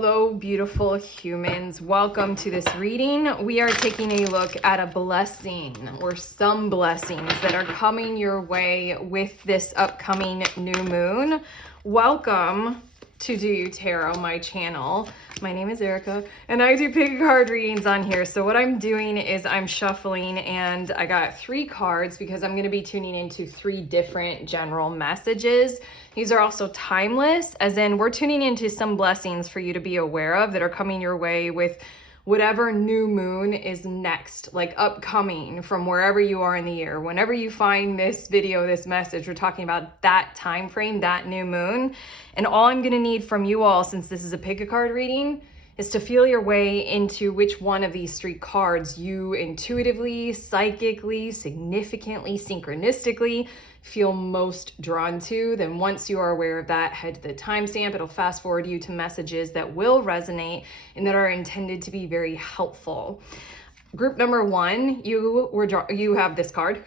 Hello, beautiful humans. Welcome to this reading. We are taking a look at a blessing or some blessings that are coming your way with this upcoming new moon. Welcome to Do You Tarot, my channel. My name is Erica and I do pick card readings on here. So what I'm doing is I'm shuffling and I got 3 cards because I'm going to be tuning into 3 different general messages. These are also timeless, as in we're tuning into some blessings for you to be aware of that are coming your way with whatever new moon is next, like upcoming from wherever you are in the year. Whenever you find this video, this message, we're talking about that time frame, that new moon. And all I'm gonna need from you all, since this is a pick a card reading, is to feel your way into which one of these 3 cards you intuitively, psychically, significantly, synchronistically feel most drawn to. Then once you are aware of that, head to the timestamp. It'll fast forward you to messages that will resonate and that are intended to be very helpful. Group number 1, you have this card.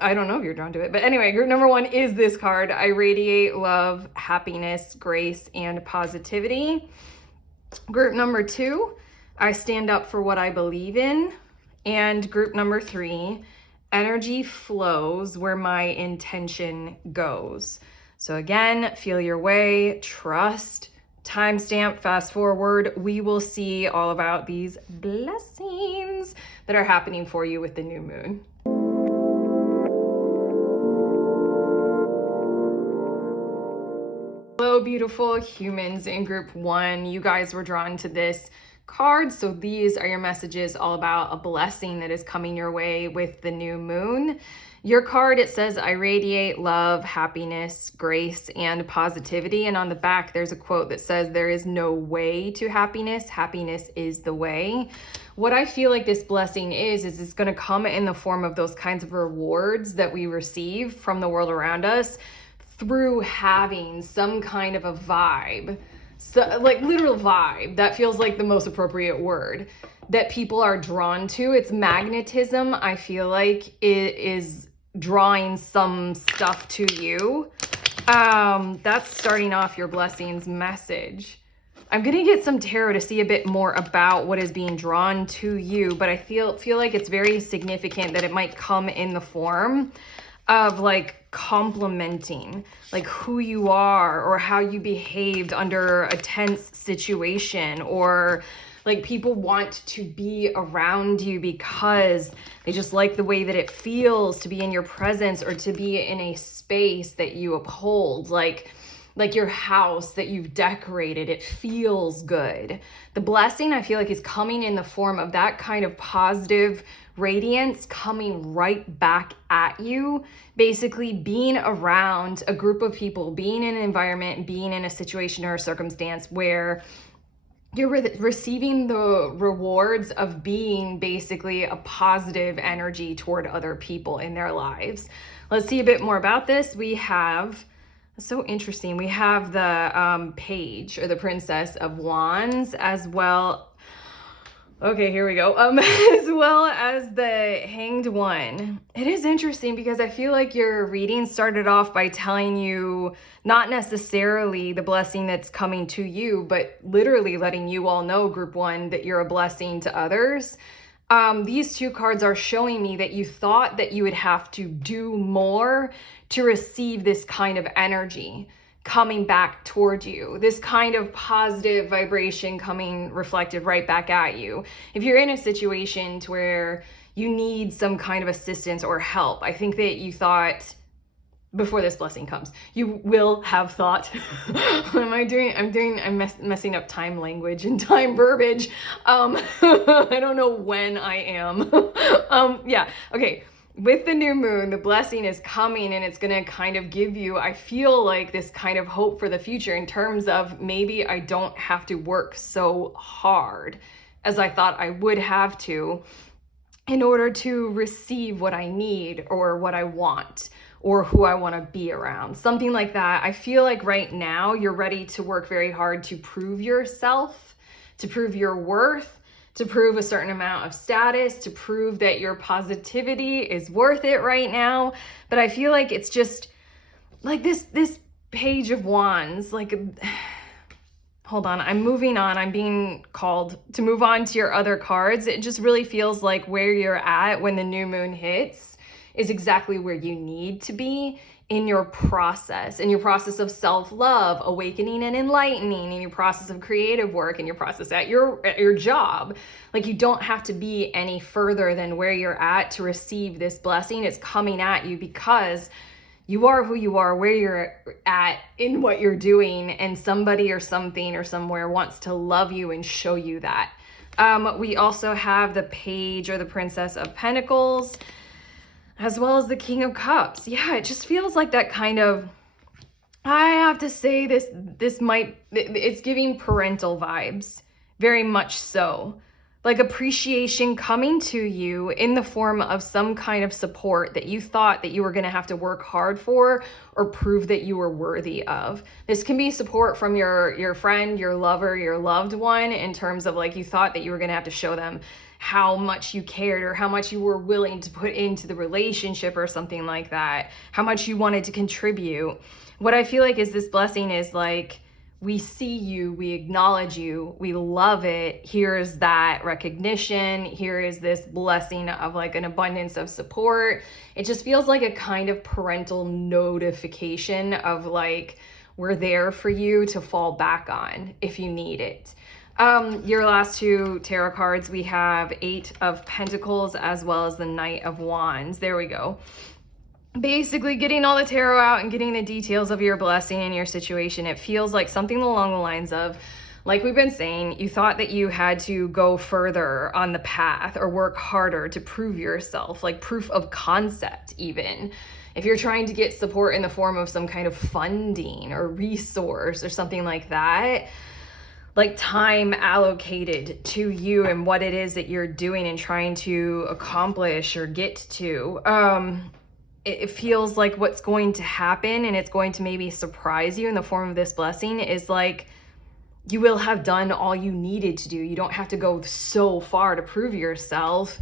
I don't know if you're drawn to it, but anyway, group number 1 is this card. I radiate love, happiness, grace, and positivity. Group number 2, I stand up for what I believe in. And group number 3, energy flows where my intention goes. So again, feel your way, trust, timestamp, fast forward. We will see all about these blessings that are happening for you with the new moon. Hello, beautiful humans in group 1. You guys were drawn to this card, so these are your messages all about a blessing that is coming your way with the new moon. Your card, it says, I radiate love, happiness, grace, and positivity. And on the back, there's a quote that says, there is no way to happiness. Happiness is the way. What I feel like this blessing is it's going to come in the form of those kinds of rewards that we receive from the world around us through having some kind of a vibe. So, like literal vibe, that feels like the most appropriate word that people are drawn to. It's magnetism. I feel like it is drawing some stuff to you. That's starting off your blessings message. I'm gonna get some tarot to see a bit more about what is being drawn to you, but I feel like it's very significant that it might come in the form of like complimenting like who you are or how you behaved under a tense situation, or like people want to be around you because they just like the way that it feels to be in your presence or to be in a space that you uphold, like your house that you've decorated. It feels good. The blessing, I feel like, is coming in the form of that kind of positive radiance coming right back at you. Basically being around a group of people, being in an environment, being in a situation or a circumstance where you're receiving the rewards of being basically a positive energy toward other people in their lives. Let's see a bit more about this. We have, so interesting, we have the page or the Princess of Wands as well. Okay, here we go. As well as the Hanged One. It is interesting because I feel like your reading started off by telling you not necessarily the blessing that's coming to you, but literally letting you all know, group 1, that you're a blessing to others. These 2 cards are showing me that you thought that you would have to do more to receive this kind of energy coming back toward you, this kind of positive vibration coming reflected right back at you. If you're in a situation to where you need some kind of assistance or help, I think that you thought, before this blessing comes, you will have thought, I'm messing up time language and time verbiage. I don't know when I am. Yeah, okay. With the new moon, the blessing is coming and it's going to kind of give you, I feel like, this kind of hope for the future in terms of maybe I don't have to work so hard as I thought I would have to in order to receive what I need or what I want or who I want to be around. Something like that. I feel like right now you're ready to work very hard to prove yourself, to prove your worth, to prove a certain amount of status, to prove that your positivity is worth it right now. But I feel like it's just like this Page of Wands, like hold on, I'm moving on. I'm being called to move on to your other cards. It just really feels like where you're at when the new moon hits is exactly where you need to be in your process of self-love, awakening and enlightening, in your process of creative work, in your process at your job. Like, you don't have to be any further than where you're at to receive this blessing. It's coming at you because you are who you are, where you're at in what you're doing, and somebody or something or somewhere wants to love you and show you that. We also have the Page or the Princess of Pentacles, as well as the King of Cups. Yeah, it just feels like that kind of, I have to say it's giving parental vibes, very much so. Like appreciation coming to you in the form of some kind of support that you thought that you were going to have to work hard for or prove that you were worthy of. This can be support from your friend, your lover, your loved one, in terms of like you thought that you were going to have to show them how much you cared or how much you were willing to put into the relationship or something like that, how much you wanted to contribute. What I feel like is this blessing is like, we see you, we acknowledge you, we love it. Here's that recognition. Here is this blessing of like an abundance of support. It just feels like a kind of parental notification of like, we're there for you to fall back on if you need it. Your last two tarot cards, we have 8 of Pentacles as well as the Knight of Wands. There we go. Basically getting all the tarot out and getting the details of your blessing and your situation. It feels like something along the lines of, like we've been saying, you thought that you had to go further on the path or work harder to prove yourself, like proof of concept even. If you're trying to get support in the form of some kind of funding or resource or something like that, like time allocated to you and what it is that you're doing and trying to accomplish or get to, it feels like what's going to happen, and it's going to maybe surprise you in the form of this blessing, is like you will have done all you needed to do. You don't have to go so far to prove yourself.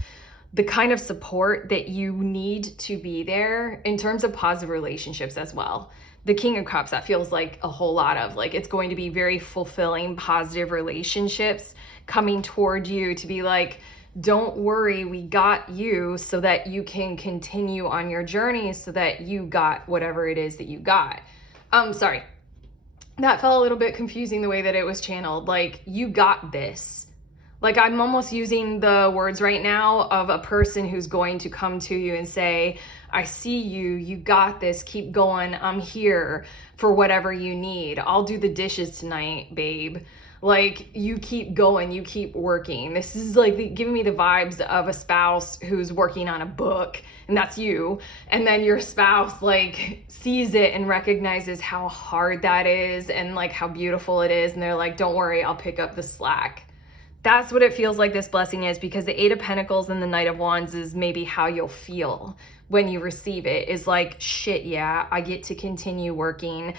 The kind of support that you need to be there in terms of positive relationships as well. The King of Cups, that feels like a whole lot of like, it's going to be very fulfilling, positive relationships coming toward you to be like, don't worry, we got you, so that you can continue on your journey, so that you got whatever it is that you got. Sorry, that felt a little bit confusing the way that it was channeled. Like, you got this. Like, I'm almost using the words right now of a person who's going to come to you and say, I see you, you got this, keep going, I'm here for whatever you need. I'll do the dishes tonight, babe. Like, you keep going, you keep working. This is like giving me the vibes of a spouse who's working on a book, and that's you. And then your spouse like sees it and recognizes how hard that is and like how beautiful it is. And they're like, don't worry, I'll pick up the slack. That's what it feels like this blessing is, because the 8 of Pentacles and the Knight of Wands is maybe how you'll feel when you receive it, is like, shit, yeah, I get to continue working.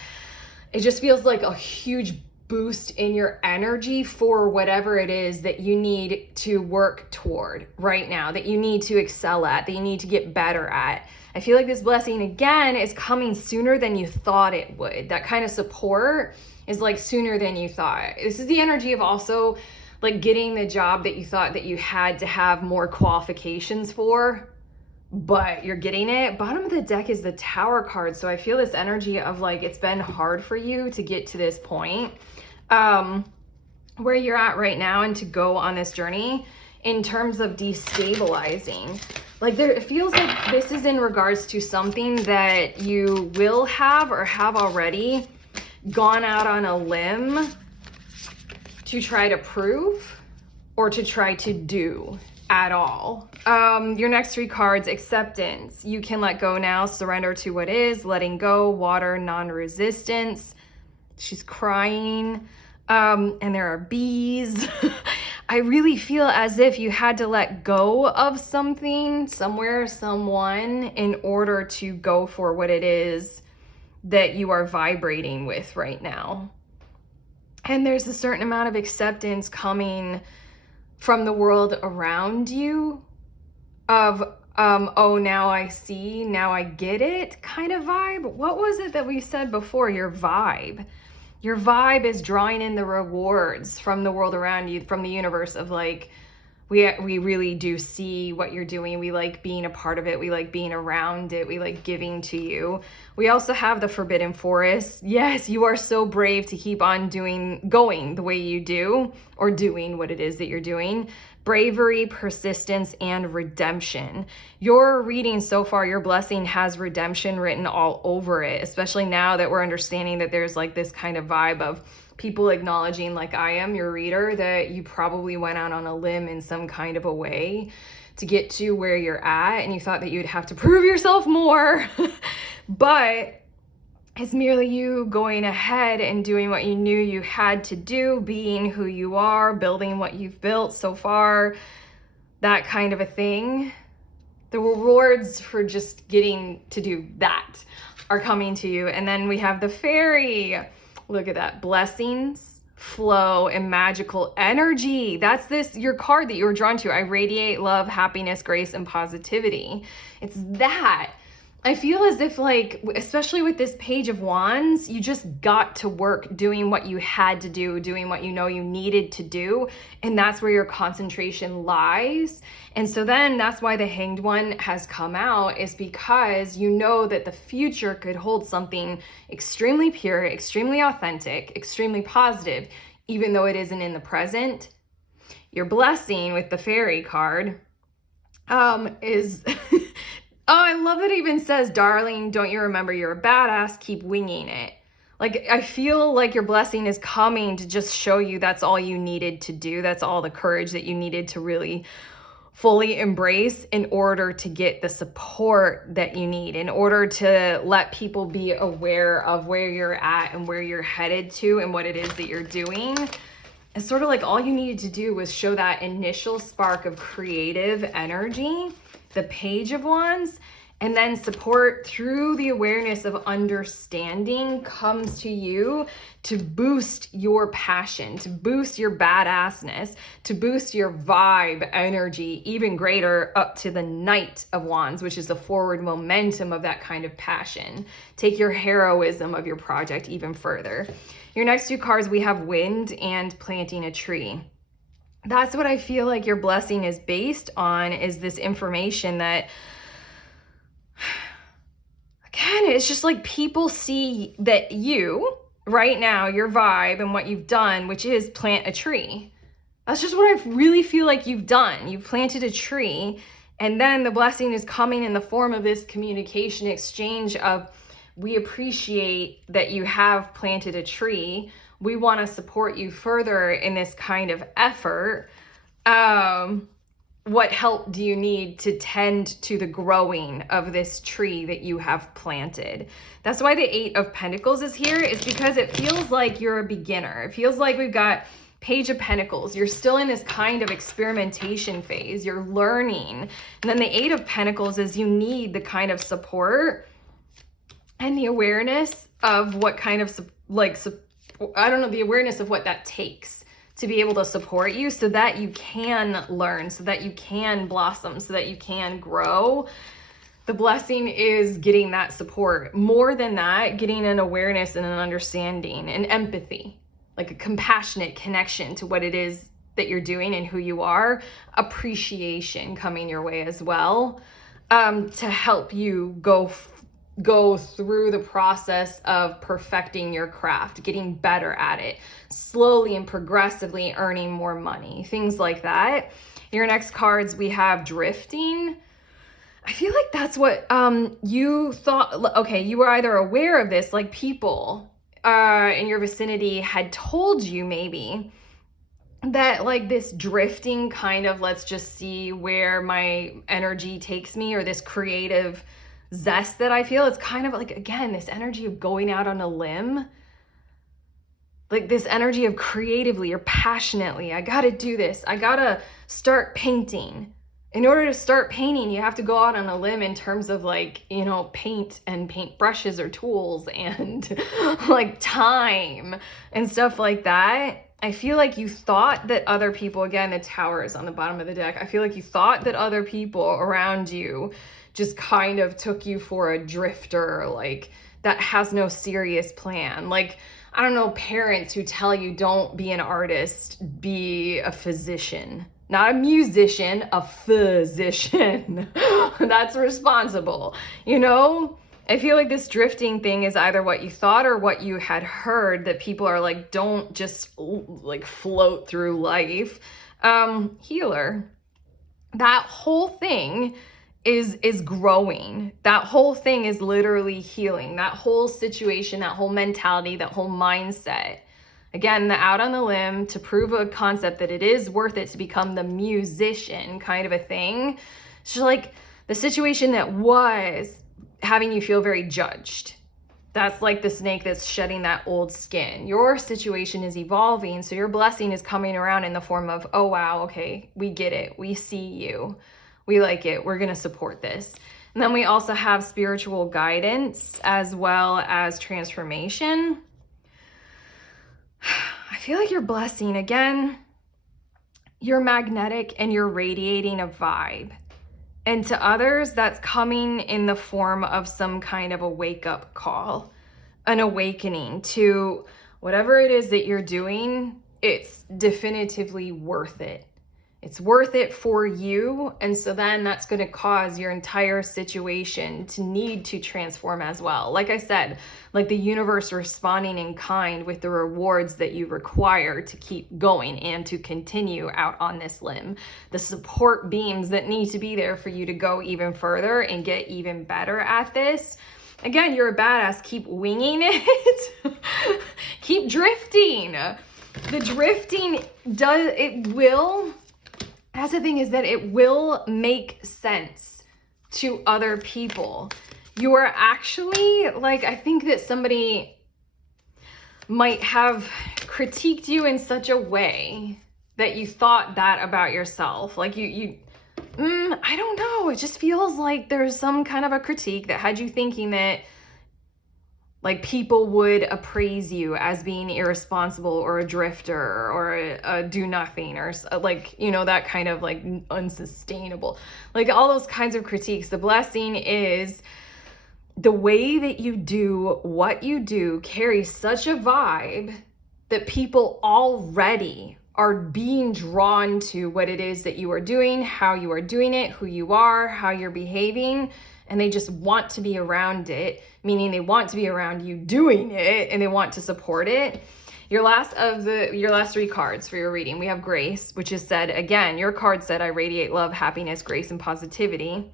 It just feels like a huge boost in your energy for whatever it is that you need to work toward right now, that you need to excel at, that you need to get better at. I feel like this blessing again is coming sooner than you thought it would. That kind of support is like sooner than you thought. This is the energy of also like getting the job that you thought that you had to have more qualifications for, but you're getting it. Bottom of the deck is the Tower card. So I feel this energy of like, it's been hard for you to get to this point where you're at right now and to go on this journey in terms of destabilizing. Like, it feels like this is in regards to something that you will have or have already gone out on a limb to try to prove or to try to do at all. Your next 3 cards, Acceptance. You can let go now, surrender to what is, letting go, Water, non-resistance. She's crying. And there are bees. I really feel as if you had to let go of something, somewhere, someone, in order to go for what it is that you are vibrating with right now. And there's a certain amount of acceptance coming from the world around you of, oh, now I see, now I get it kind of vibe. What was it that we said before? Your vibe. Your vibe is drawing in the rewards from the world around you, from the universe of like, we really do see what you're doing. We like being a part of it. We like being around it. We like giving to you. We also have the Forbidden Forest. Yes, you are so brave to keep on going the way you do, or doing what it is that you're doing. Bravery, persistence, and redemption. Your reading so far, your blessing has redemption written all over it, especially now that we're understanding that there's like this kind of vibe of people acknowledging, like I am your reader, that you probably went out on a limb in some kind of a way to get to where you're at, and you thought that you'd have to prove yourself more. But it's merely you going ahead and doing what you knew you had to do, being who you are, building what you've built so far, that kind of a thing. The rewards for just getting to do that are coming to you. And then we have the fairy. Look at that. Blessings, flow, and magical energy. That's your card that you were drawn to. I radiate love, happiness, grace, and positivity. It's that. I feel as if, like, especially with this Page of Wands, you just got to work doing what you had to do, doing what you know you needed to do. And that's where your concentration lies. And so then that's why the Hanged One has come out, is because you know that the future could hold something extremely pure, extremely authentic, extremely positive, even though it isn't in the present. Your blessing with the fairy card is... Oh, I love that it even says, darling, don't you remember you're a badass? Keep winging it. Like, I feel like your blessing is coming to just show you that's all you needed to do. That's all the courage that you needed to really fully embrace in order to get the support that you need, in order to let people be aware of where you're at and where you're headed to and what it is that you're doing. It's sort of like all you needed to do was show that initial spark of creative energy, the Page of Wands, and then support through the awareness of understanding comes to you to boost your passion, to boost your badassness, to boost your vibe energy even greater up to the Knight of Wands, which is the forward momentum of that kind of passion. Take your heroism of your project even further. Your next two cards, we have Wind and Planting a Tree. That's what I feel like your blessing is based on, is this information that, again, it's just like people see that you, right now, your vibe and what you've done, which is plant a tree. That's just what I really feel like you've done. You've planted a tree, and then the blessing is coming in the form of this communication exchange of, we appreciate that you have planted a tree. We want to support you further in this kind of effort. What help do you need to tend to the growing of this tree that you have planted? That's why the Eight of Pentacles is here, is because it feels like you're a beginner. It feels like we've got Page of Pentacles. You're still in this kind of experimentation phase. You're learning. And then the Eight of Pentacles is you need the kind of support and the awareness of what kind of, the awareness of what that takes to be able to support you so that you can learn, so that you can blossom, so that you can grow. The blessing is getting that support. More than that, getting an awareness and an understanding and empathy, like a compassionate connection to what it is that you're doing and who you are. Appreciation coming your way as well, to help you go through the process of perfecting your craft, getting better at it, slowly and progressively earning more money, things like that. Your next cards, we have Drifting. I feel like that's what you thought. Okay, you were either aware of this, like people in your vicinity had told you maybe that, like, this drifting kind of, let's just see where my energy takes me, or this creative zest that I feel. It's kind of like, again, this energy of going out on a limb, like this energy of creatively or passionately, I gotta do this, I gotta start painting. In order to start painting, you have to go out on a limb in terms of, like, you know, paint and paint brushes or tools and like time and stuff like that. I feel like you thought that other people, again, the Tower is on the bottom of the deck. I feel like you thought that other people around you just kind of took you for a drifter, like, that has no serious plan. Like, I don't know, parents who tell you don't be an artist, be a physician. Not a musician, a physician. That's responsible, you know? I feel like this drifting thing is either what you thought or what you had heard, that people are like, don't just like float through life. Healer. That whole thing is growing. That whole thing is literally healing. That whole situation, that whole mentality, that whole mindset. Again, the out on the limb to prove a concept that it is worth it to become the musician kind of a thing. It's just like the situation that was having you feel very judged. That's like the snake that's shedding that old skin. Your situation is evolving, so your blessing is coming around in the form of, oh wow, okay, we get it. We see you. We like it. We're going to support this. And then we also have spiritual guidance as well as transformation. I feel like your blessing, again, you're magnetic and you're radiating a vibe. And to others, that's coming in the form of some kind of a wake-up call, an awakening to whatever it is that you're doing. It's definitively worth it. It's worth it for you. And so then that's going to cause your entire situation to need to transform as well. Like I said, like the universe responding in kind with the rewards that you require to keep going and to continue out on this limb. The support beams that need to be there for you to go even further and get even better at this. Again, you're a badass. Keep winging it. Keep drifting. The drifting that's the thing, is that it will make sense to other people. You are actually, like, I think that somebody might have critiqued you in such a way that you thought that about yourself. Like I don't know. It just feels like there's some kind of a critique that had you thinking that like people would appraise you as being irresponsible or a drifter or a do nothing or like, you know, that kind of like unsustainable, like all those kinds of critiques. The blessing is the way that you do what you do carries such a vibe that people already are being drawn to what it is that you are doing, how you are doing it, who you are, how you're behaving. And they just want to be around it, meaning they want to be around you doing it and they want to support it. Your last three cards for your reading, we have Grace, which is said, again, your card said, I radiate love, happiness, grace, and positivity.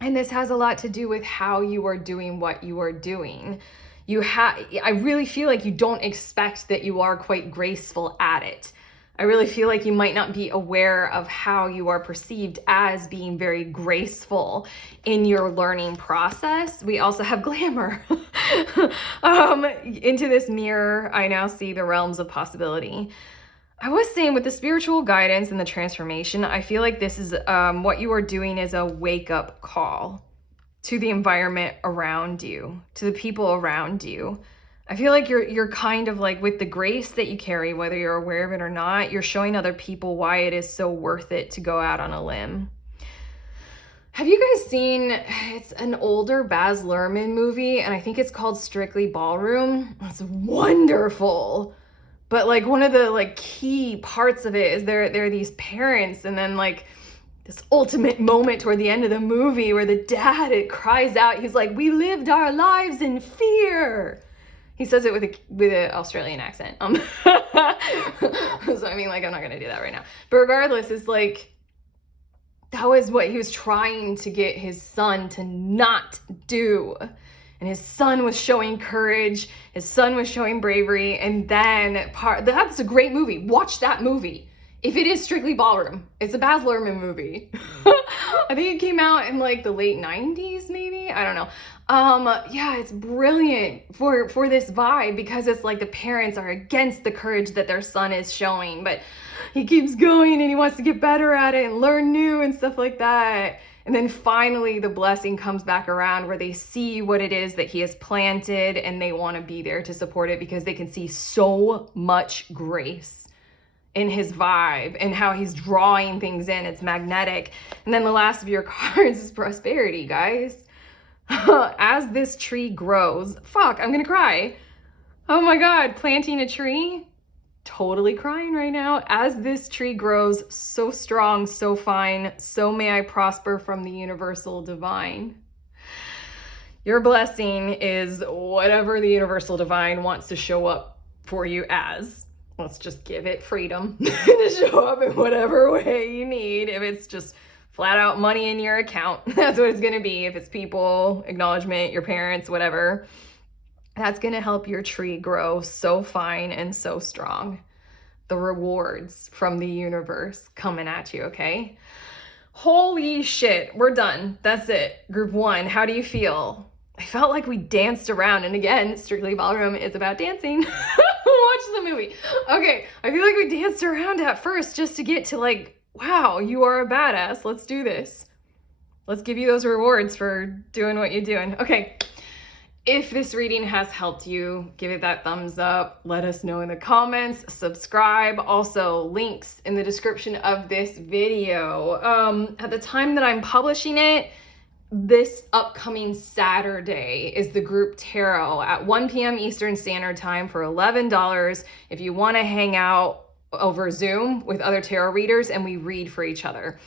And this has a lot to do with how you are doing what you are doing. I really feel like you don't expect that you are quite graceful at it. I really feel like you might not be aware of how you are perceived as being very graceful in your learning process. We also have glamour. Into this mirror, I now see the realms of possibility. I was saying with the spiritual guidance and the transformation, I feel like this is what you are doing is a wake-up call to the environment around you, to the people around you. I feel like you're kind of like, with the grace that you carry, whether you're aware of it or not, you're showing other people why it is so worth it to go out on a limb. Have you guys seen, it's an older Baz Luhrmann movie, and I think it's called Strictly Ballroom. It's wonderful. But like one of the like key parts of it is there are these parents, and then like this ultimate moment toward the end of the movie where the dad, it cries out, he's like, we lived our lives in fear. He says it with an Australian accent. So I mean, like, I'm not going to do that right now. But regardless, it's like, that was what he was trying to get his son to not do. And his son was showing courage. His son was showing bravery. And then that's a great movie. Watch that movie. If it is Strictly Ballroom, it's a Baz Luhrmann movie. I think it came out in like the late 90s, maybe. I don't know. Yeah, it's brilliant for this vibe, because it's like the parents are against the courage that their son is showing, but he keeps going and he wants to get better at it and learn new and stuff like that. And then finally the blessing comes back around where they see what it is that he has planted and they want to be there to support it, because they can see so much grace in his vibe and how he's drawing things in. It's magnetic. And then the last of your cards is prosperity, guys. As this tree grows, I'm gonna cry. Oh my God, planting a tree? Totally crying right now. As this tree grows so strong, so fine, so may I prosper from the universal divine. Your blessing is whatever the universal divine wants to show up for you as. Let's just give it freedom to show up in whatever way you need. If it's just flat out money in your account, that's what it's going to be. If it's people, acknowledgement, your parents, whatever, that's going to help your tree grow so fine and so strong. The rewards from the universe coming at you, okay? Holy shit, we're done. That's it. Group 1, how do you feel? I felt like we danced around, and again, Strictly Ballroom is about dancing. Watch the movie. Okay, I feel like we danced around at first just to get to like, wow, you are a badass. Let's do this. Let's give you those rewards for doing what you're doing. Okay. If this reading has helped you, give it that thumbs up. Let us know in the comments. Subscribe. Also, links in the description of this video. At the time that I'm publishing it, this upcoming Saturday is the group tarot at 1 p.m. Eastern Standard Time for $11 if you want to hang out over Zoom with other tarot readers and we read for each other.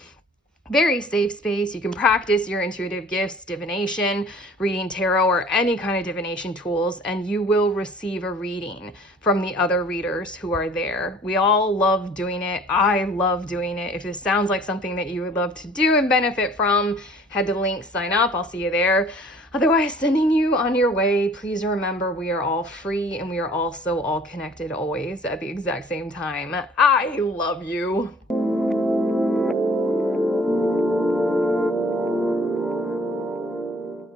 Very safe space. You can practice your intuitive gifts, divination, reading tarot, or any kind of divination tools, and you will receive a reading from the other readers who are there. We all love doing it. I love doing it. If this sounds like something that you would love to do and benefit from, head to the link, sign up. I'll see you there. Otherwise, sending you on your way. Please remember, we are all free and we are also all connected always at the exact same time. I love you.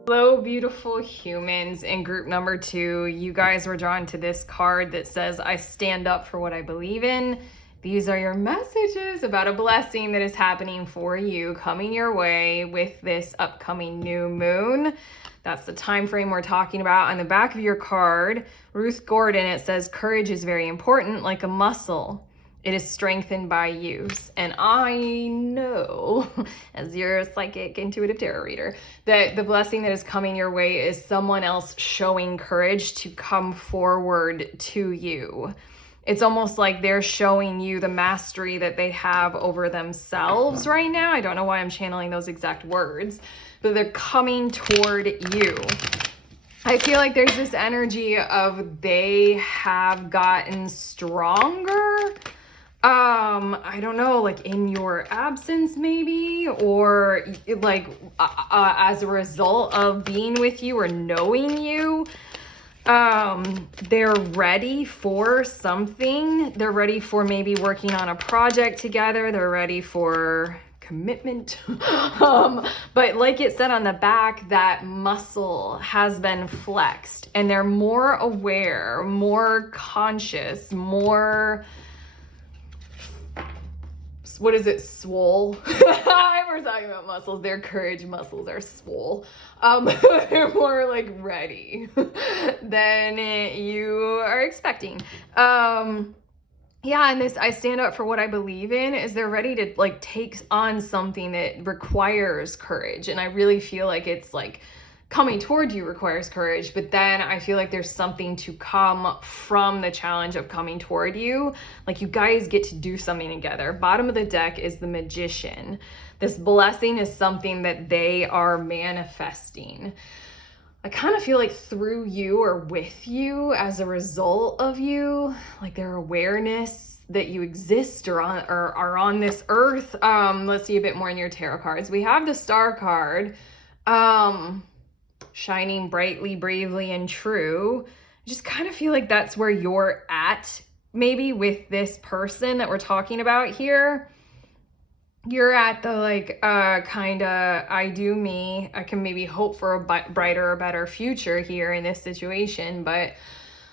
Hello, beautiful humans. In group number 2, you guys were drawn to this card that says, I stand up for what I believe in. These are your messages about a blessing that is happening for you, coming your way with this upcoming new moon. That's the time frame we're talking about. On the back of your card, Ruth Gordon, it says, courage is very important, like a muscle. It is strengthened by use. And I know, as your psychic intuitive tarot reader, that the blessing that is coming your way is someone else showing courage to come forward to you. It's almost like they're showing you the mastery that they have over themselves right now. I don't know why I'm channeling those exact words, but they're coming toward you. I feel like there's this energy of they have gotten stronger. I don't know, like in your absence maybe, or like as a result of being with you or knowing you. They're ready for something. They're ready for maybe working on a project together. They're ready for commitment. But like it said on the back, that muscle has been flexed and they're more aware, more conscious, more, what is it, swole? We're talking about muscles. Their courage muscles are swole. They're more like ready than you are expecting. Yeah, and this, I stand up for what I believe in, is they're ready to like take on something that requires courage. And I really feel like it's like coming toward you requires courage, but then I feel like there's something to come from the challenge of coming toward you. Like you guys get to do something together. Bottom of the deck is the Magician. This blessing is something that they are manifesting. I kind of feel like through you or with you as a result of you, like their awareness that you exist or are on this earth. Let's see a bit more in your tarot cards. We have the Star card. Shining brightly, bravely, and true. I just kind of feel like that's where you're at, maybe with this person that we're talking about here. You're at the like, kind of, I do me. I can maybe hope for a brighter or better future here in this situation, but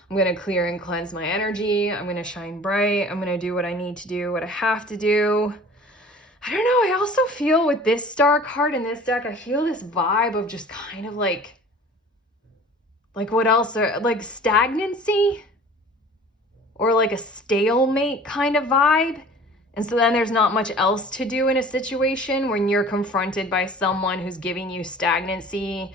I'm going to clear and cleanse my energy. I'm going to shine bright. I'm going to do what I need to do, what I have to do. I don't know. I also feel with this Star card in this deck, I feel this vibe of just kind of like what else are like stagnancy or like a stalemate kind of vibe. And so then there's not much else to do in a situation when you're confronted by someone who's giving you stagnancy,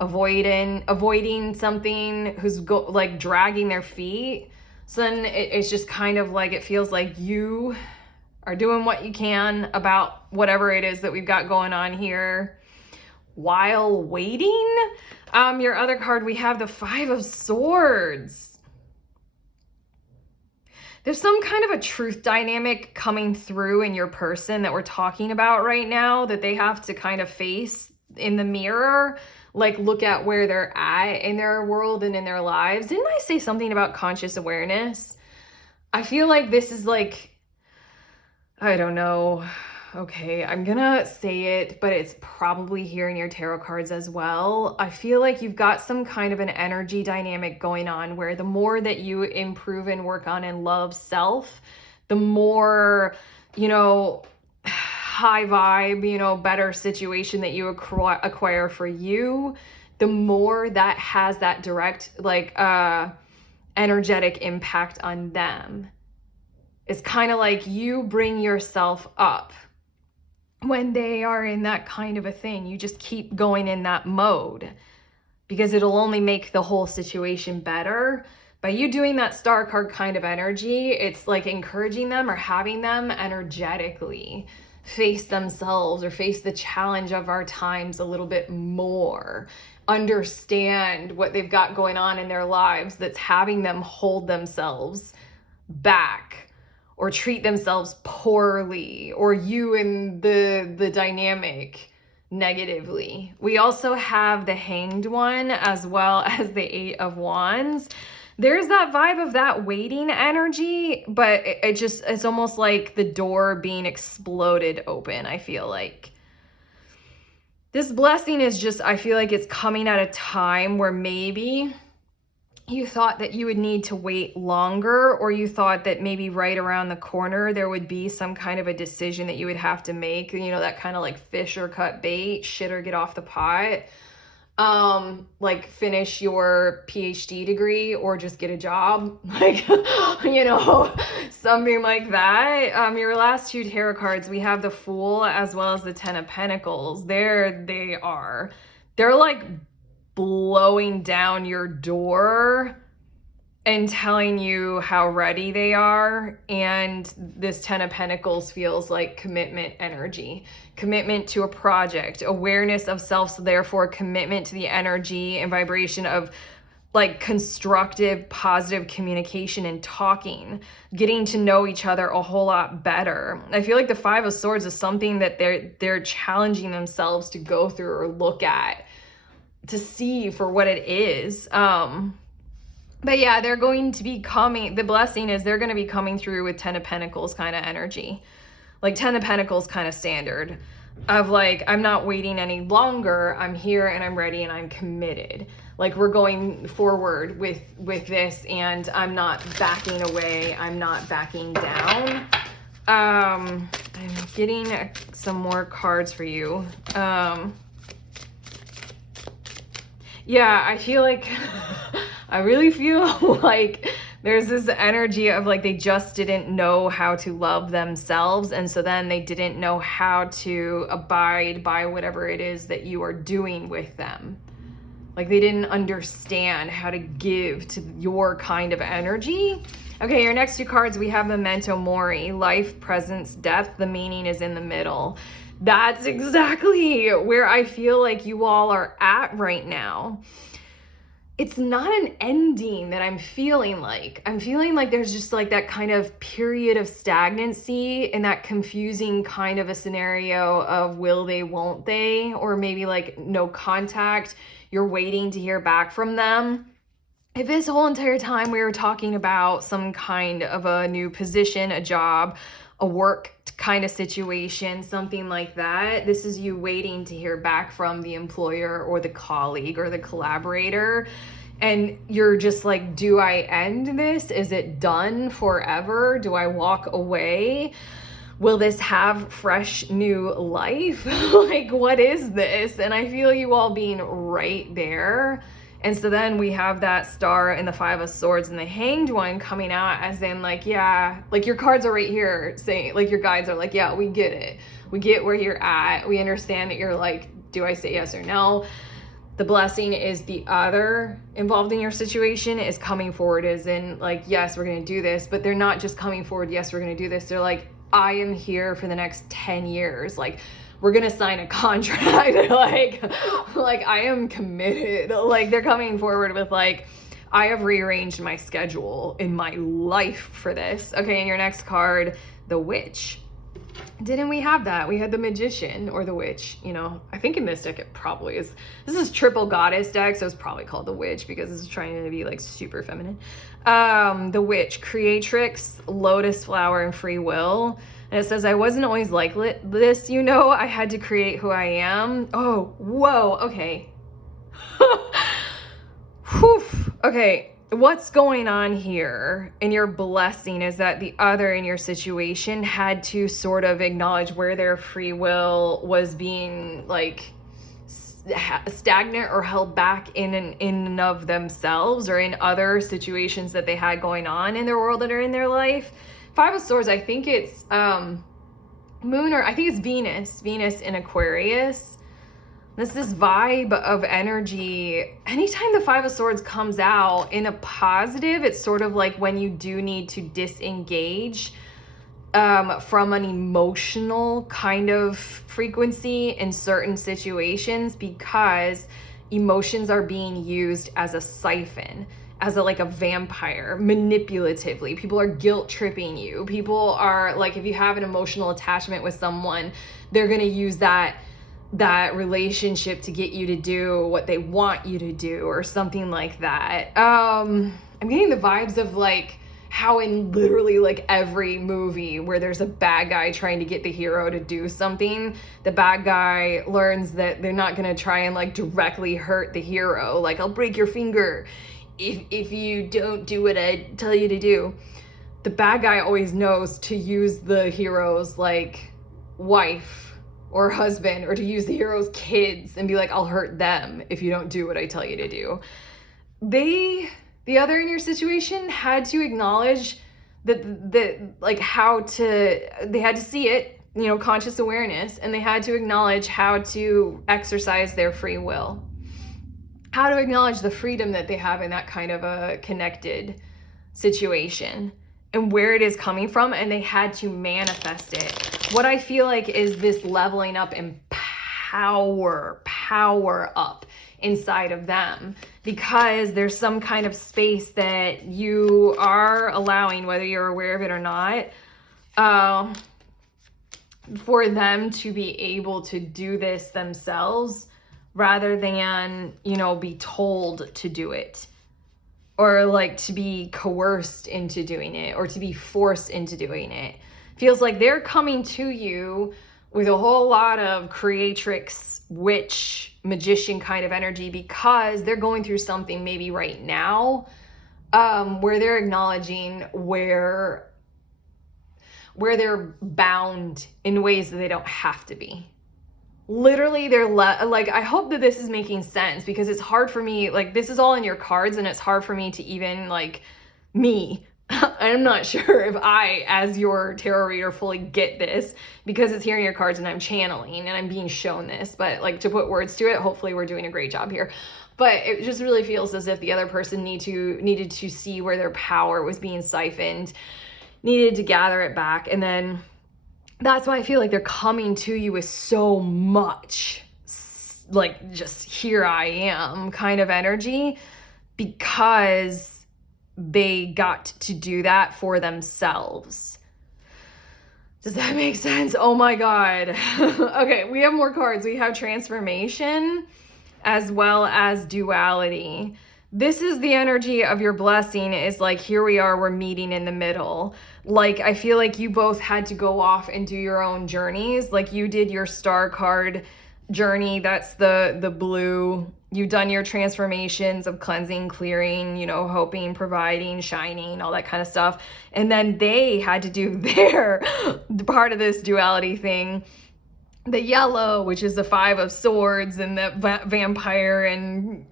avoiding something, who's like dragging their feet. So then it's just kind of like, it feels like you are doing what you can about whatever it is that we've got going on here while waiting. Your other card, we have the Five of Swords. There's some kind of a truth dynamic coming through in your person that we're talking about right now, that they have to kind of face in the mirror, like look at where they're at in their world and in their lives. Didn't I say something about conscious awareness? I feel like this is like, I don't know. Okay, I'm gonna say it, but it's probably here in your tarot cards as well. I feel like you've got some kind of an energy dynamic going on where the more that you improve and work on and love self, the more, high vibe, better situation that you acquire for you, the more that has that direct, energetic impact on them. It's kind of like you bring yourself up when they are in that kind of a thing. You just keep going in that mode because it'll only make the whole situation better. By you doing that star card kind of energy, it's like encouraging them or having them energetically face themselves or face the challenge of our times a little bit more, understand what they've got going on in their lives that's having them hold themselves back or treat themselves poorly, or you in the dynamic negatively. We also have the Hanged One as well as the Eight of Wands. There's that vibe of that waiting energy, but it's almost like the door being exploded open. I feel like this blessing is just, I feel like it's coming at a time where maybe you thought that you would need to wait longer, or you thought that maybe right around the corner there would be some kind of a decision that you would have to make, that kind of like fish or cut bait, shit or get off the pot, like finish your PhD degree or just get a job, like, something like that. Your last two tarot cards, we have the Fool as well as the Ten of Pentacles. There they are. They're like blowing down your door and telling you how ready they are. And this Ten of Pentacles feels like commitment energy, commitment to a project, awareness of self, so therefore commitment to the energy and vibration of like constructive, positive communication and talking, getting to know each other a whole lot better. I feel like the Five of Swords is something that they're challenging themselves to go through or look at, to see for what it is. But yeah, they're going to be coming, the blessing is they're going to be coming through with Ten of Pentacles kind of energy, like Ten of Pentacles kind of standard of like, I'm not waiting any longer. I'm here and I'm ready and I'm committed. Like we're going forward with this, and I'm not backing away. I'm not backing down. I'm getting some more cards for you. Yeah, I feel like, I really feel like there's this energy of like they just didn't know how to love themselves, and so then they didn't know how to abide by whatever it is that you are doing with them. Like they didn't understand how to give to your kind of energy. Okay, your next two cards, we have Memento Mori, life, presence, death. The meaning is in the middle. That's exactly where I feel like you all are at right now. It's not an ending that I'm feeling like. I'm feeling like there's just like that kind of period of stagnancy and that confusing kind of a scenario of will they, won't they, or maybe like no contact. You're waiting to hear back from them. If this whole entire time we were talking about some kind of a new position, a job, a work kind of situation, something like that, this is you waiting to hear back from the employer or the colleague or the collaborator. And you're just like, do I end this? Is it done forever? Do I walk away? Will this have fresh new life? Like, what is this? And I feel you all being right there. And so then we have that Star and the Five of Swords and the Hanged One coming out as in like, yeah, like your cards are right here saying, like your guides are like, yeah, we get it. We get where you're at. We understand that you're like, do I say yes or no? The blessing is the other involved in your situation is coming forward, as in like, yes, we're going to do this, but they're not just coming forward, yes, we're going to do this. They're like, I am here for the next 10 years. Like, we're going to sign a contract. like I am committed. Like, they're coming forward with like, I have rearranged my schedule in my life for this. Okay, and your next card, the Witch. Didn't we have that? We had the Magician or the Witch. You know, I think in this deck it probably is. This is triple goddess deck, so it's probably called the Witch because it's trying to be like super feminine. The Witch, creatrix, lotus flower, and free will. And it says, I wasn't always like this, you know, I had to create who I am. Oh, whoa, okay. Whew. Okay, what's going on here in your blessing is that the other in your situation had to sort of acknowledge where their free will was being like stagnant or held back in and of themselves, or in other situations that they had going on in their world that are in their life. Five of Swords, I think it's Moon, or I think it's Venus in Aquarius. This vibe of energy. Anytime the Five of Swords comes out in a positive, it's sort of like when you do need to disengage from an emotional kind of frequency in certain situations, because emotions are being used as a siphon, as a like a vampire, manipulatively. People are guilt tripping you. People are like, if you have an emotional attachment with someone, they're gonna use that relationship to get you to do what they want you to do, or something like that. I'm getting the vibes of like how in literally like every movie where there's a bad guy trying to get the hero to do something, the bad guy learns that they're not gonna try and like directly hurt the hero. Like, I'll break your finger if you don't do what I tell you to do. The bad guy always knows to use the hero's like wife or husband, or to use the hero's kids and be like, I'll hurt them if you don't do what I tell you to do. The other in your situation had to acknowledge that like they had to see it, you know, conscious awareness, and they had to acknowledge how to exercise their free will, how to acknowledge the freedom that they have in that kind of a connected situation and where it is coming from, and they had to manifest it. What I feel like is this leveling up and power up inside of them, because there's some kind of space that you are allowing, whether you're aware of it or not, for them to be able to do this themselves rather than, you know, be told to do it, or like to be coerced into doing it, or to be forced into doing it. Feels like they're coming to you with a whole lot of creatrix, witch, magician kind of energy, because they're going through something maybe right now where they're acknowledging where they're bound in ways that they don't have to be. Literally, they're like, I hope that this is making sense, because it's hard for me, like, this is all in your cards, and it's hard for me to even, like, I'm not sure if I, as your tarot reader, fully get this, because it's here in your cards and I'm channeling and I'm being shown this, but like, to put words to it, hopefully we're doing a great job here. But it just really feels as if the other person needed to see where their power was being siphoned, needed to gather it back, and then that's why I feel like they're coming to you with so much, like, just here I am kind of energy, because they got to do that for themselves. Does that make sense? Oh my God. Okay, we have more cards. We have transformation as well as duality. This is the energy of your blessing, is like, here we are, we're meeting in the middle. Like, I feel like you both had to go off and do your own journeys. Like, you did your star card journey, that's the blue. You've done your transformations of cleansing, clearing, you know, hoping, providing, shining, all that kind of stuff. And then they had to do their part of this duality thing. the yellow, which is the Five of Swords, and the vampire, and,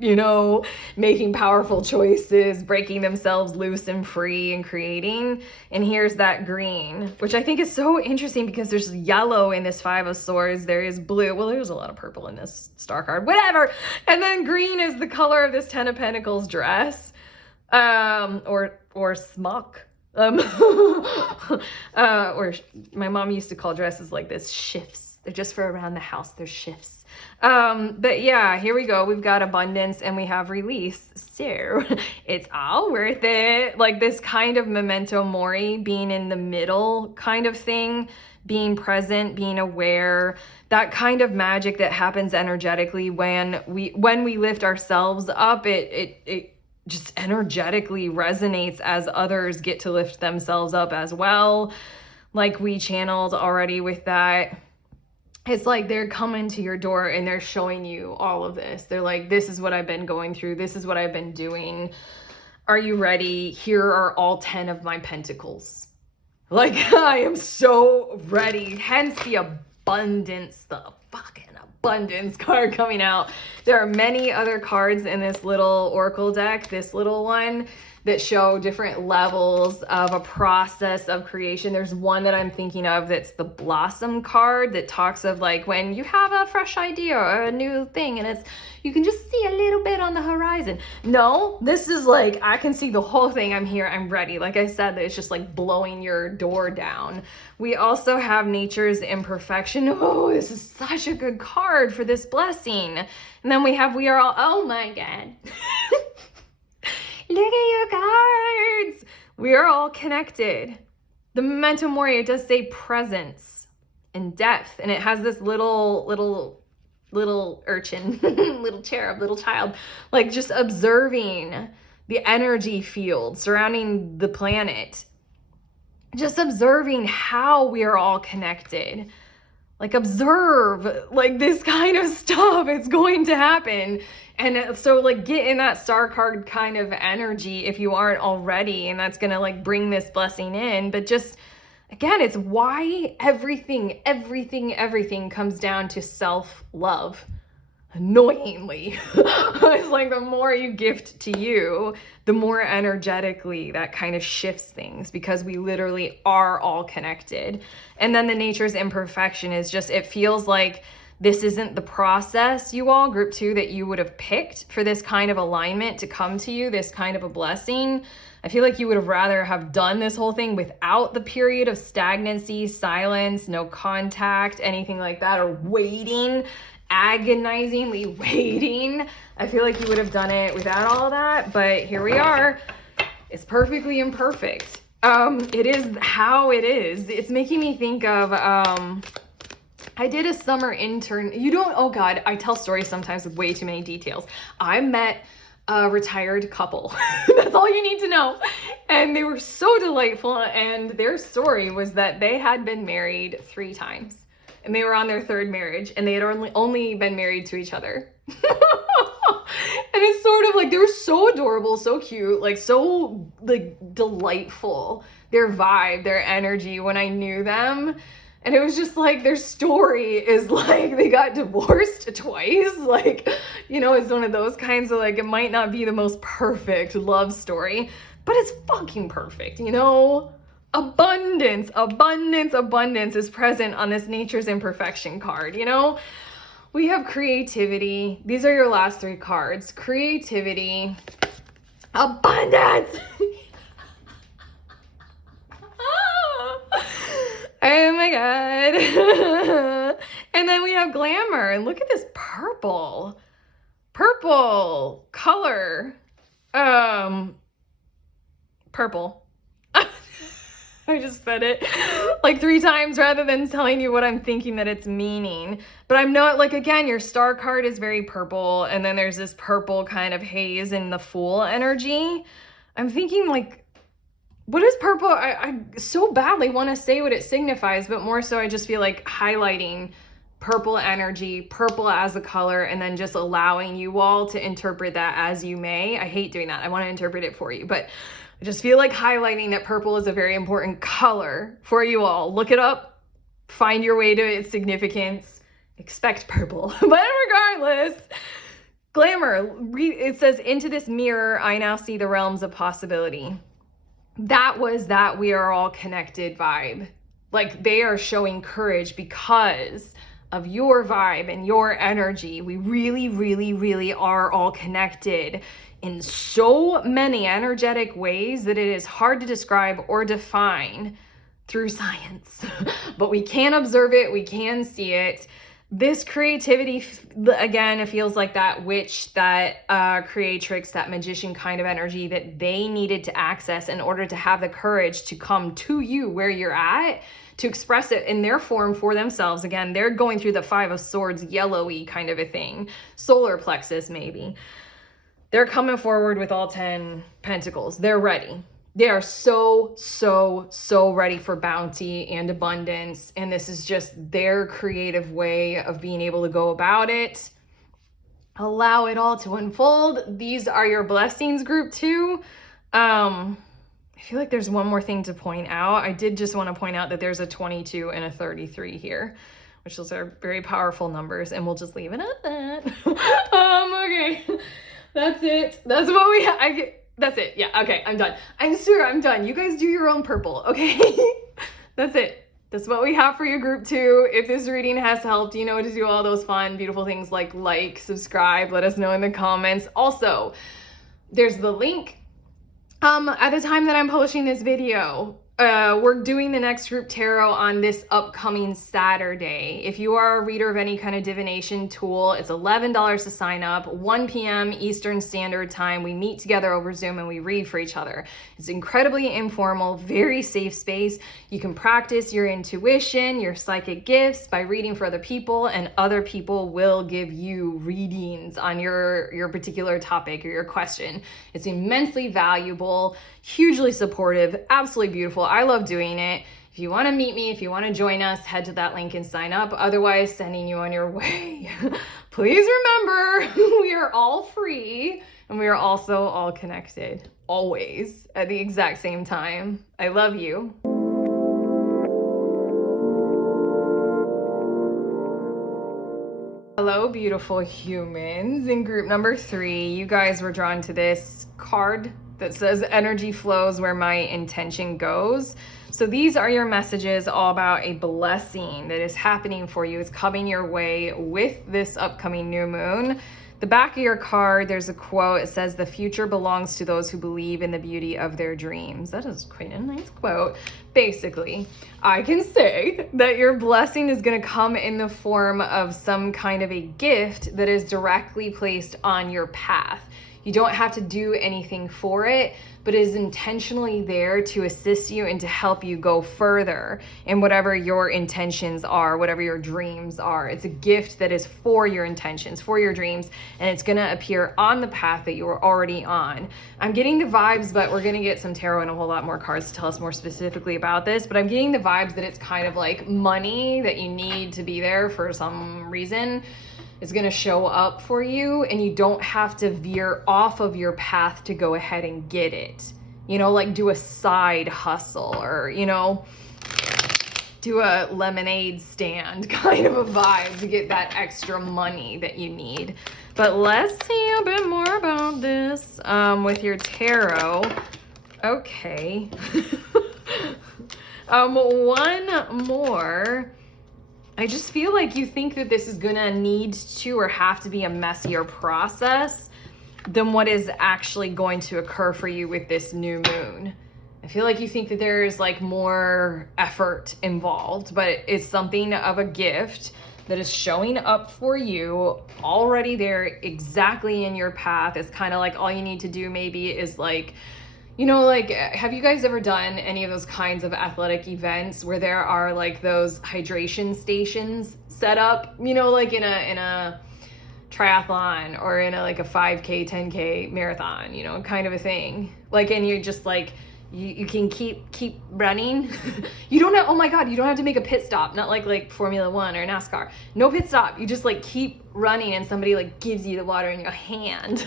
making powerful choices, breaking themselves loose and free and creating. And here's that green, which I think is so interesting because there's yellow in this Five of Swords. There is blue. Well, there's a lot of purple in this star card, whatever. And then green is the color of this Ten of Pentacles dress, or smock. Or my mom used to call dresses like this shifts. They're just for around the house. They're shifts. But yeah, here we go. We've got abundance and we have release. So it's all worth it. Like this kind of memento mori, being in the middle kind of thing, being present, being aware, that kind of magic that happens energetically when we lift ourselves up, it just energetically resonates as others get to lift themselves up as well. Like we channeled already with that. It's like they're coming to your door and they're showing you all of this. They're like, this is what I've been going through. This is what I've been doing. Are you ready? Here are all 10 of my pentacles. Like, I am so ready. Hence the abundance, the fucking abundance card coming out. There are many other cards in this little oracle deck, this little one, that show different levels of a process of creation. There's one that I'm thinking of that's the Blossom card that talks of like when you have a fresh idea or a new thing and you can just see a little bit on the horizon. No, this is like, I can see the whole thing. I'm here, I'm ready. Like I said, it's just like blowing your door down. We also have Nature's Imperfection. Oh, this is such a good card for this blessing. And then we have We Are All, oh my God. Look at your cards. We are all connected. The memento mori, it does say presence and depth. And it has this little urchin, little cherub, little child, like just observing the energy field surrounding the planet. Just observing how we are all connected. Like observe, like this kind of stuff is going to happen. And so like get in that star card kind of energy if you aren't already, and that's gonna like bring this blessing in. But just, again, it's why everything comes down to self-love. Annoyingly. It's like the more you gift to you, the more energetically that kind of shifts things, because we literally are all connected. And then the Nature's Imperfection is just, it feels like this isn't the process, you all, group 2, that you would have picked for this kind of alignment to come to you, this kind of a blessing. I feel like you would have rather have done this whole thing without the period of stagnancy, silence, no contact, anything like that, or waiting, agonizingly waiting. I feel like you would have done it without all of that, but here we are. It's perfectly imperfect. It is how it is. It's making me think of, I did a summer intern. Oh God, I tell stories sometimes with way too many details. I met a retired couple. That's all you need to know. And they were so delightful. And their story was that they had been married 3 times. And they were on their 3rd marriage, and they had only been married to each other. And it's sort of like, they were so adorable, so cute, like so like delightful. Their vibe, their energy when I knew them. And it was just like, their story is like, they got divorced twice. Like, it's one of those kinds of like, it might not be the most perfect love story, but it's fucking perfect, Abundance is present on this Nature's Imperfection card, We have creativity. These are your last 3 cards. Creativity, abundance. Oh my God. And then we have glamour. And look at this purple color. Purple. I just said it like 3 times rather than telling you what I'm thinking that it's meaning. But I'm not, like, again, your star card is very purple, and then there's this purple kind of haze in the Fool energy. I'm thinking, like, what is purple? I so badly want to say what it signifies, but more so I just feel like highlighting purple energy, purple as a color, and then just allowing you all to interpret that as you may. I hate doing that. I want to interpret it for you, but I just feel like highlighting that purple is a very important color for you all. Look it up, find your way to its significance. expect purple. But regardless, glamour, it says, into this mirror, I now see the realms of possibility. That was that we are all connected vibe. Like, they are showing courage because of your vibe and your energy. We really, really, really are all connected in so many energetic ways that it is hard to describe or define through science. But we can observe it, we can see it. This creativity, again, it feels like that witch, that creatrix, that magician kind of energy that they needed to access in order to have the courage to come to you where you're at, to express it in their form for themselves. Again, they're going through the Five of Swords, yellowy kind of a thing, solar plexus maybe. They're coming forward with all 10 pentacles. They're ready. They are so ready for bounty and abundance. And this is just their creative way of being able to go about it. Allow it all to unfold. These are your blessings, group 2. I feel like there's one more thing to point out. I did just want to point out that there's a 22 and a 33 here, which those are very powerful numbers, and we'll just leave it at that. Okay. That's it. That's what we have. That's it. Yeah. Okay. I'm done. I'm done. You guys do your own purple. Okay. That's it. That's what we have for your group 2. If this reading has helped, you know to do all those fun, beautiful things like, subscribe, let us know in the comments. Also, there's the link. At the time that I'm publishing this video, we're doing the next group tarot on this upcoming Saturday. If you are a reader of any kind of divination tool, it's $11 to sign up, 1 p.m. Eastern Standard Time. We meet together over Zoom and we read for each other. It's incredibly informal, very safe space. You can practice your intuition, your psychic gifts by reading for other people, and other people will give you readings on your particular topic or your question. It's immensely valuable, hugely supportive, absolutely beautiful. I love doing it. If you want to meet me, if you want to join us, head to that link and sign up. Otherwise, sending you on your way. Please remember, we are all free and we are also all connected, always at the exact same time. I love you. Hello, beautiful humans. In group number 3, you guys were drawn to this card that says energy flows where my intention goes. So these are your messages all about a blessing that is happening for you. It's coming your way with this upcoming new moon. The back of your card, there's a quote. It says, the future belongs to those who believe in the beauty of their dreams. That is quite a nice quote. Basically, I can say that your blessing is going to come in the form of some kind of a gift that is directly placed on your path. You don't have to do anything for it, but it is intentionally there to assist you and to help you go further in whatever your intentions are, whatever your dreams are. It's a gift that is for your intentions, for your dreams, and it's gonna appear on the path that you were already on. I'm getting the vibes, but we're gonna get some tarot and a whole lot more cards to tell us more specifically about this, but I'm getting the vibes that it's kind of like money that you need to be there for some reason. Is going to show up for you, and you don't have to veer off of your path to go ahead and get it. You know, like do a side hustle, or, you know, do a lemonade stand kind of a vibe to get that extra money that you need. But let's see a bit more about this with your tarot. Okay. One more. I just feel like you think that this is gonna need to or have to be a messier process than what is actually going to occur for you with this new moon. I feel like you think that there's like more effort involved, but it's something of a gift that is showing up for you already there, exactly in your path. It's kind of like all you need to do maybe is like, you know, like, have you guys ever done any of those kinds of athletic events where there are like those hydration stations set up, you know, like in a triathlon or in like a 5K, 10K marathon, you know, kind of a thing. Like, and you're just like, you can keep running. You don't have, oh my God, you don't have to make a pit stop. Not like Formula 1 or NASCAR. No pit stop. You just like keep running and somebody like gives you the water in your hand.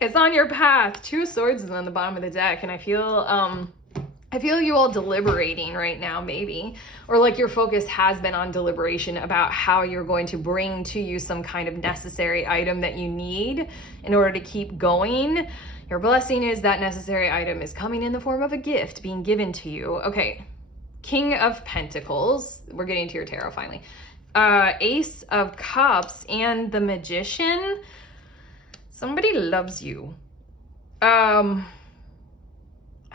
It's on your path. 2 of Swords is on the bottom of the deck. And I feel I feel you all deliberating right now, maybe, or like your focus has been on deliberation about how you're going to bring to you some kind of necessary item that you need in order to keep going. Your blessing is that necessary item is coming in the form of a gift being given to you. Okay, King of Pentacles. We're getting to your tarot finally. Ace of Cups and the Magician. Somebody loves you. I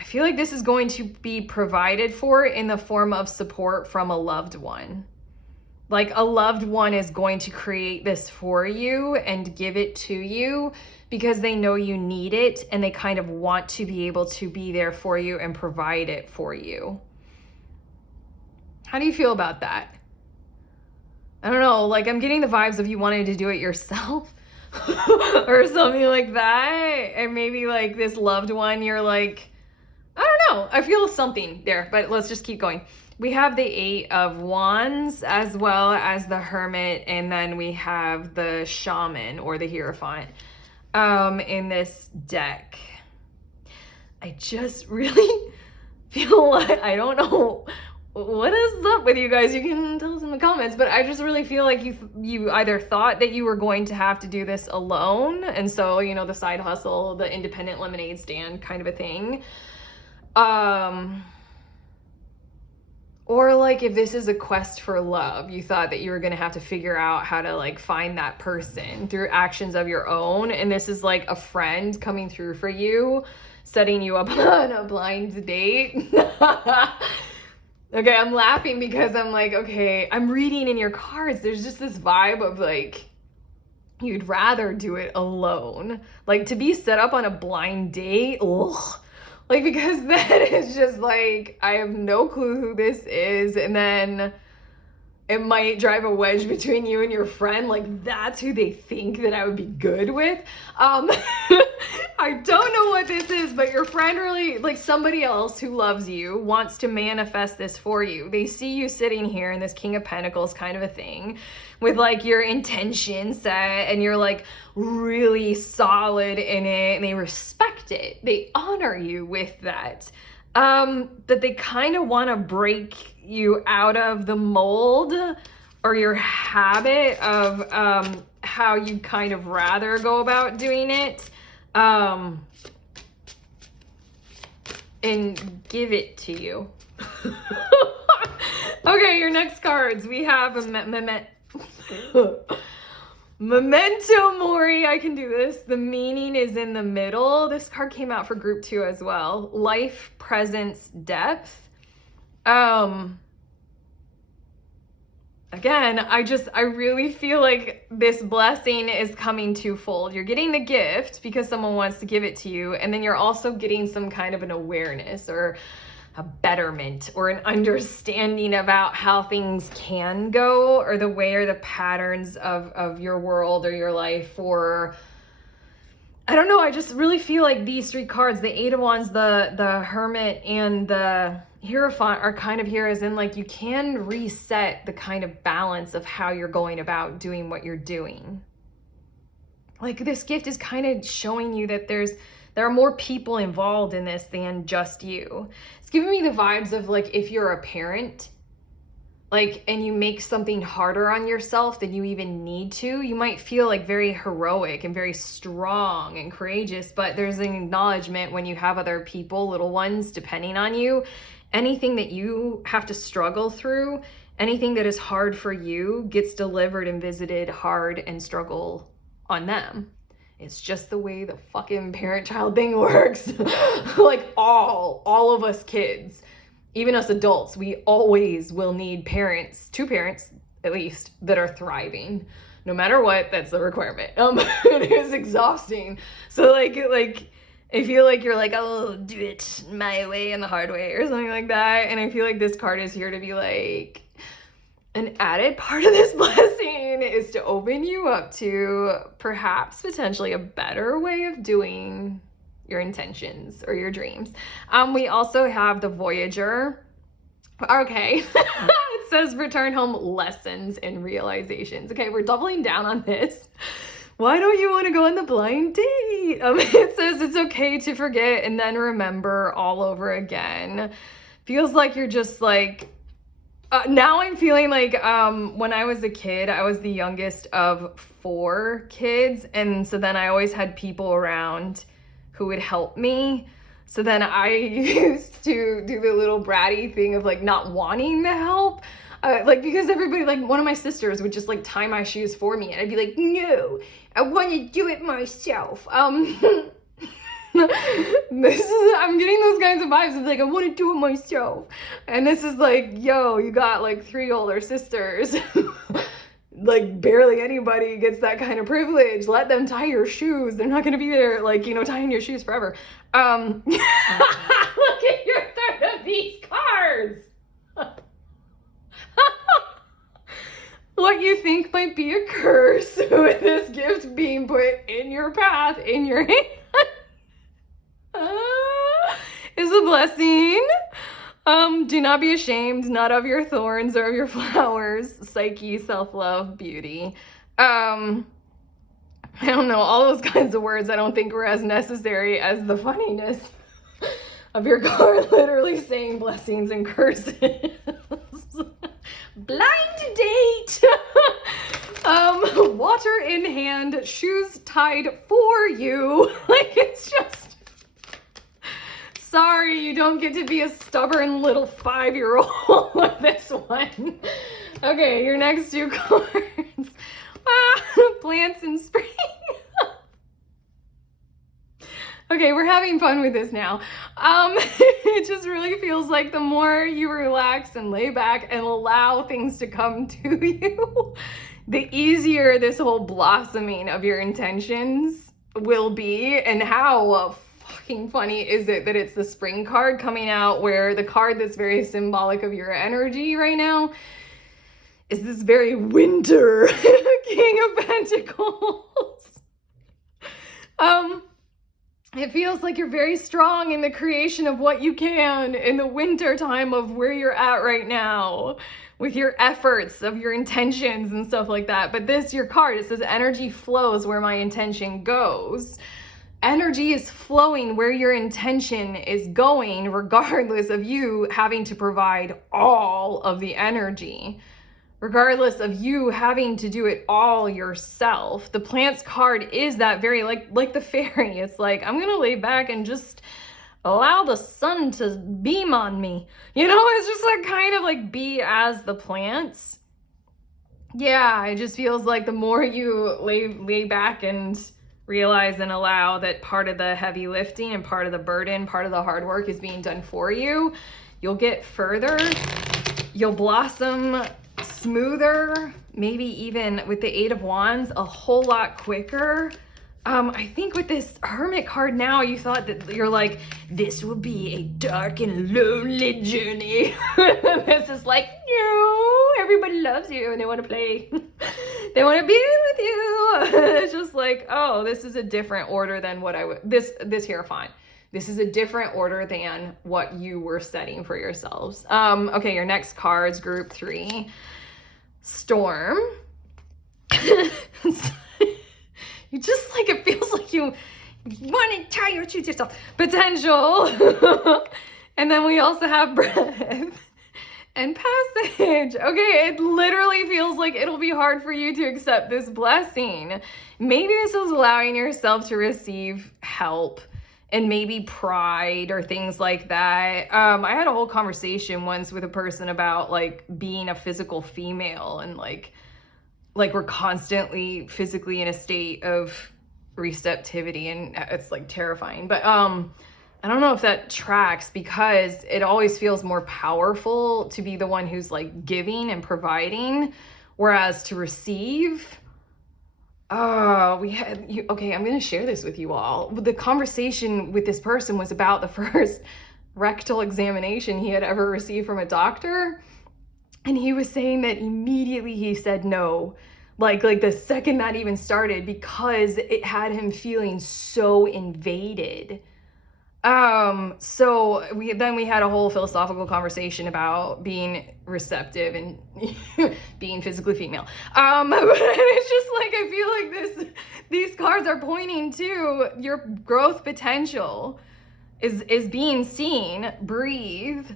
feel like this is going to be provided for in the form of support from a loved one. Like a loved one is going to create this for you and give it to you because they know you need it and they kind of want to be able to be there for you and provide it for you. How do you feel about that? I don't know, like I'm getting the vibes of you wanting to do it yourself or something like that. And maybe like this loved one, you're like, I don't know. I feel something there, but let's just keep going. We have the 8 of Wands as well as the Hermit, and then we have the Shaman or the Hierophant in this deck. I just really feel like, I don't know what is up with you guys. You can tell us in the comments, but I just really feel like you either thought that you were going to have to do this alone, and so, you know, the side hustle, the independent lemonade stand kind of a thing. Or like if this is a quest for love, you thought that you were going to have to figure out how to like find that person through actions of your own. And this is like a friend coming through for you, setting you up on a blind date. Okay, I'm laughing because I'm like, okay, I'm reading in your cards. There's just this vibe of like, you'd rather do it alone. Like to be set up on a blind date. Ugh. Like, because that is just like, I have no clue who this is. And then it might drive a wedge between you and your friend. Like, that's who they think that I would be good with. I don't know what this is, but your friend really, like somebody else who loves you, wants to manifest this for you. They see you sitting here in this King of Pentacles kind of a thing with like your intention set and you're like really solid in it and they respect it. They honor you with that. But they kind of want to break you out of the mold or your habit of how you kind of rather go about doing it. And give it to you. Okay, your next cards. We have a Memento Mori. I can do this. The meaning is in the middle. This card came out for group 2 as well. Life, presence, depth. Again, I really feel like this blessing is coming twofold. You're getting the gift because someone wants to give it to you, and then you're also getting some kind of an awareness or a betterment or an understanding about how things can go or the way or the patterns of your world or your life. Or I don't know, I just really feel like these 3 cards, the 8 of Wands, the Hermit, and the Hierophant are kind of here as in like you can reset the kind of balance of how you're going about doing what you're doing. Like this gift is kind of showing you that there are more people involved in this than just you. It's giving me the vibes of like if you're a parent, like, and you make something harder on yourself than you even need to, you might feel like very heroic and very strong and courageous, but there's an acknowledgement when you have other people, little ones, depending on you. Anything that you have to struggle through, anything that is hard for you gets delivered and visited hard and struggle on them. It's just the way the fucking parent-child thing works. Like all of us kids, even us adults, we always will need parents, 2 parents at least, that are thriving. No matter what, that's the requirement. It is exhausting. So like I feel like you're like, I'll do it my way and the hard way or something like that. And I feel like this card is here to be like, an added part of this blessing is to open you up to perhaps potentially a better way of doing your intentions or your dreams. We also have the Voyager. Okay. It says return home lessons and realizations. Okay, we're doubling down on this. Why don't you want to go on the blind date? It says it's okay to forget and then remember all over again. Feels like you're just like, now I'm feeling like when I was a kid, I was the youngest of 4 kids. And so then I always had people around who would help me. So then I used to do the little bratty thing of like not wanting the help. Like because everybody, like one of my sisters would just like tie my shoes for me and I'd be like, no, I want to do it myself. I'm getting those kinds of vibes of like, I want to do it myself. And this is like, yo, you got like 3 older sisters. Like barely anybody gets that kind of privilege. Let them tie your shoes. They're not going to be there like, you know, tying your shoes forever. Look at your third of these cards. What you think might be a curse with this gift being put in your path, in your hand, is a blessing. Do not be ashamed, not of your thorns or of your flowers. Psyche, self-love, beauty. I don't know, all those kinds of words I don't think were as necessary as the funniness of your card literally saying blessings and curses. Blind date. Water in hand, shoes tied for you. Like it's just, sorry, you don't get to be a stubborn little 5-year-old with this one. Okay, your next 2 cards. Plants in spring. Okay, we're having fun with this now. It just really feels like the more you relax and lay back and allow things to come to you, the easier this whole blossoming of your intentions will be. And how fucking funny is it that it's the spring card coming out, where the card that's very symbolic of your energy right now is this very winter King of Pentacles. It feels like you're very strong in the creation of what you can in the winter time of where you're at right now with your efforts of your intentions and stuff like that. But this, your card, it says energy flows where my intention goes. Energy is flowing where your intention is going, regardless of you having to provide all of the energy. Regardless of you having to do it all yourself. The plants card is that very like the fairy. It's like, I'm gonna lay back and just allow the sun to beam on me. You know, it's just like kind of like be as the plants. Yeah, it just feels like the more you lay back and realize and allow that part of the heavy lifting and part of the burden, part of the hard work is being done for you, you'll get further. You'll blossom smoother, maybe even with the 8 of Wands, a whole lot quicker. I think with this Hermit card now, you thought that you're like, this will be a dark and lonely journey. This is like, no, everybody loves you and they want to play. They want to be with you. It's just like, oh, this is a different order than what I would, this here, fine. This is a different order than what you were setting for yourselves. Okay, your next cards, group 3. Storm. You just like, it feels like you want to tie your shoes yourself. Potential. And then we also have breath and passage. Okay, it literally feels like it'll be hard for you to accept this blessing. Maybe this is allowing yourself to receive help and maybe pride or things like that. I had a whole conversation once with a person about like being a physical female and like we're constantly physically in a state of receptivity, and it's like terrifying. But I don't know if that tracks, because it always feels more powerful to be the one who's like giving and providing, whereas to receive, okay, I'm gonna share this with you all. The conversation with this person was about the first rectal examination he had ever received from a doctor. And he was saying that immediately he said no, like the second that even started, because it had him feeling so invaded. So we had a whole philosophical conversation about being receptive and being physically female. But it's just like I feel like these cards are pointing to your growth potential is being seen. Breathe,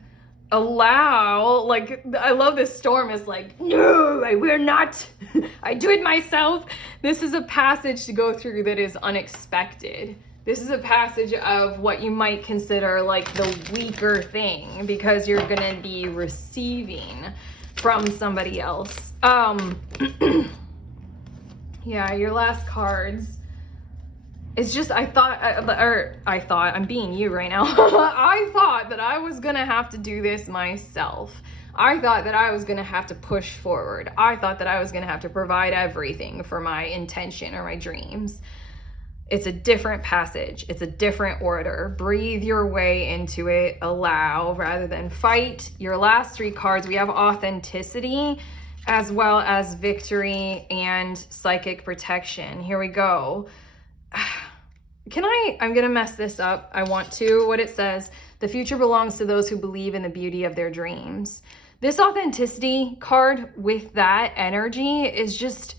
allow. Like, I love this storm is like, no, I will not. I do it myself. This is a passage to go through that is unexpected. This is a passage of what you might consider like the weaker thing, because you're gonna be receiving from somebody else. Yeah, your last cards. It's just, I'm being you right now. I thought that I was gonna have to do this myself. I thought that I was gonna have to push forward. I thought that I was gonna have to provide everything for my intention or my dreams. It's a different passage. It's a different order. Breathe your way into it. Allow rather than fight. Your last three cards, we have authenticity as well as victory and psychic protection. Here we go. I'm gonna mess this up. I want to. What it says, the future belongs to those who believe in the beauty of their dreams. This authenticity card with that energy is just,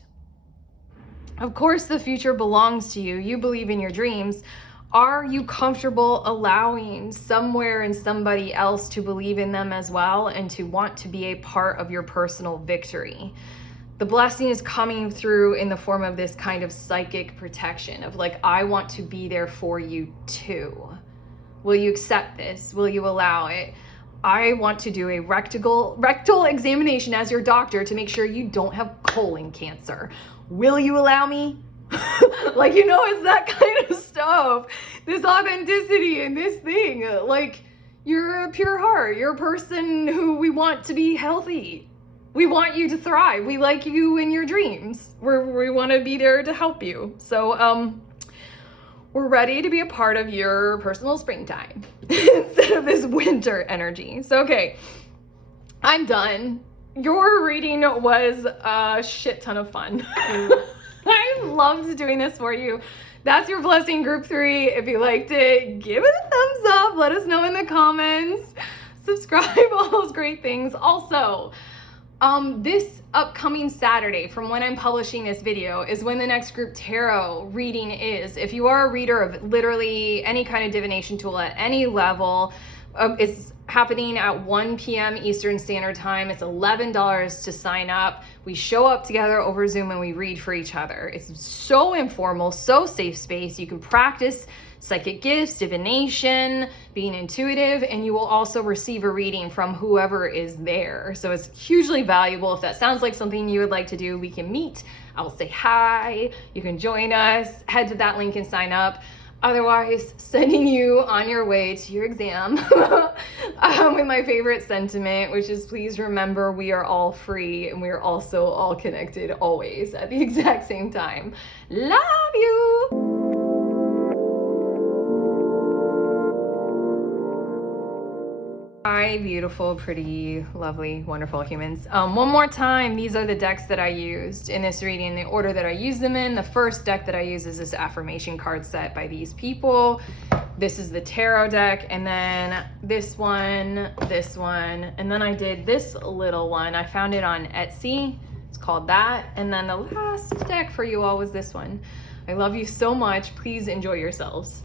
of course, the future belongs to you. You believe in your dreams. Are you comfortable allowing somewhere and somebody else to believe in them as well and to want to be a part of your personal victory? The blessing is coming through in the form of this kind of psychic protection of like, I want to be there for you too. Will you accept this? Will you allow it? I want to do a rectal examination as your doctor to make sure you don't have colon cancer. Will you allow me? Like, you know, it's that kind of stuff. This authenticity and this thing. Like, you're a pure heart. You're a person who we want to be healthy. We want you to thrive. We like you in your dreams. We want to be there to help you. So, we're ready to be a part of your personal springtime instead of this winter energy. So, okay, I'm done. Your reading was a shit ton of fun. I loved doing this for you. That's your blessing group 3. If you liked it, give it a thumbs up. Let us know in the comments. Subscribe, all those great things. Also, this upcoming Saturday from when I'm publishing this video is when the next group tarot reading is. If you are a reader of literally any kind of divination tool at any level, it's happening at 1 p.m. Eastern Standard Time. It's $11 to sign up. We show up together over Zoom and we read for each other. It's so informal, so safe space. You can practice psychic gifts, divination, being intuitive, and you will also receive a reading from whoever is there. So it's hugely valuable. If that sounds like something you would like to do, we can meet. I will say hi. You can join us. Head to that link and sign up. Otherwise, sending you on your way to your exam with my favorite sentiment, which is please remember we are all free and we are also all connected always at the exact same time. Love you! Hi, beautiful, pretty, lovely, wonderful humans. One more time, these are the decks that I used in this reading, the order that I used them in. The first deck that I use is this affirmation card set by these people. This is the tarot deck, and then this one, and then I did this little one. I found it on Etsy. It's called that. And then the last deck for you all was this one. I love you so much. Please enjoy yourselves.